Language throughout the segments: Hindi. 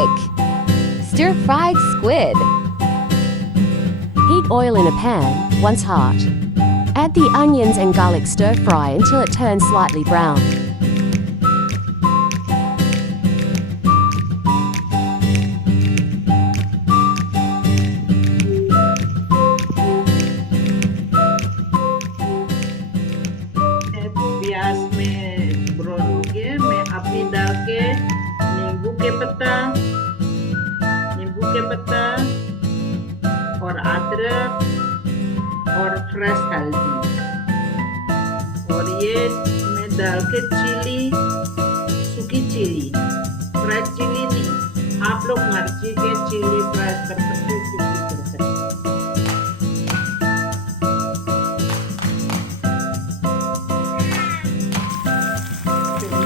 like stir-fried squid. Heat oil in a pan, once hot. Add the onions and garlic stir-fry until it turns slightly brown. प्याज में ब्राउन हो गए, मैं अभी डाल के नींबू के पत्ता और अदरक और फ्रेश हल्दी, और ये मैं डाल के चिली, सूखी चिली, फ्रेश चिली नहीं, आप लोग मर्जी के चिली फ्राई कर सकते हैं, सूखी कर सकते हैं।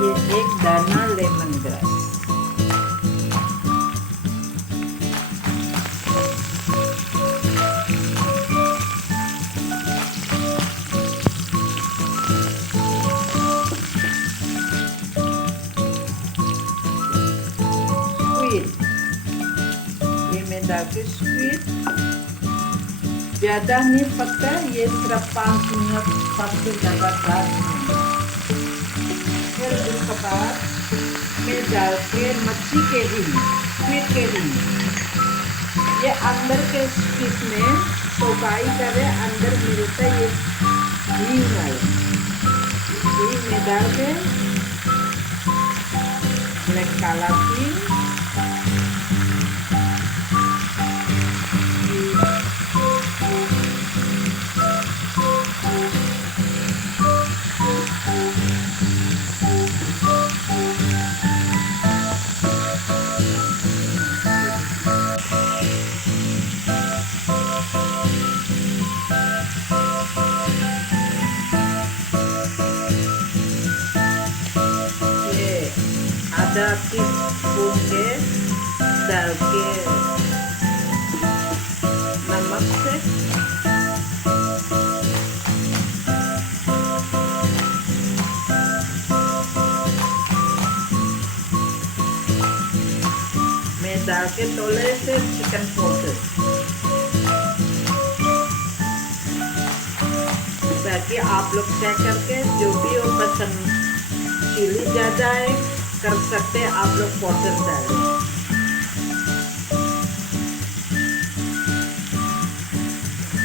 ये एक दाना लेमन ग्रास, स्क्विड, ये मैं डाल के स्क्विड ज्यादा नहीं पकता, ये सिर्फ 5 मिनट, सबसे ज्यादा 10 मिनट। फिर उसके बाद मैं डाल के मच्छी के रिंग, स्क्विड के रिंग, ये अंदर के स्क्विड में सोकाई करे, अंदर मिलता ये रिंग वाला, रिंग में डाल के ब्लैक काला तिल, आधा टीस्पून के डाल के नमक से मैं डाल के थोड़े से चिकन पाउडर, ताकि आप लोग चेक करके जो भी हो पसंद, चिली ज़्यादा है कर सकते हैं आप लोग, पाउडर डालें।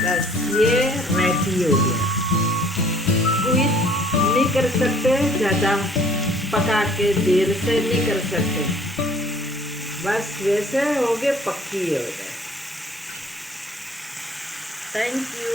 बस ये रेडी हो गया। स्क्विड नहीं कर सकते ज़्यादा पका के, देर से नहीं कर सकते, बस वैसे हो गए, पक्की हो गए। Thank you.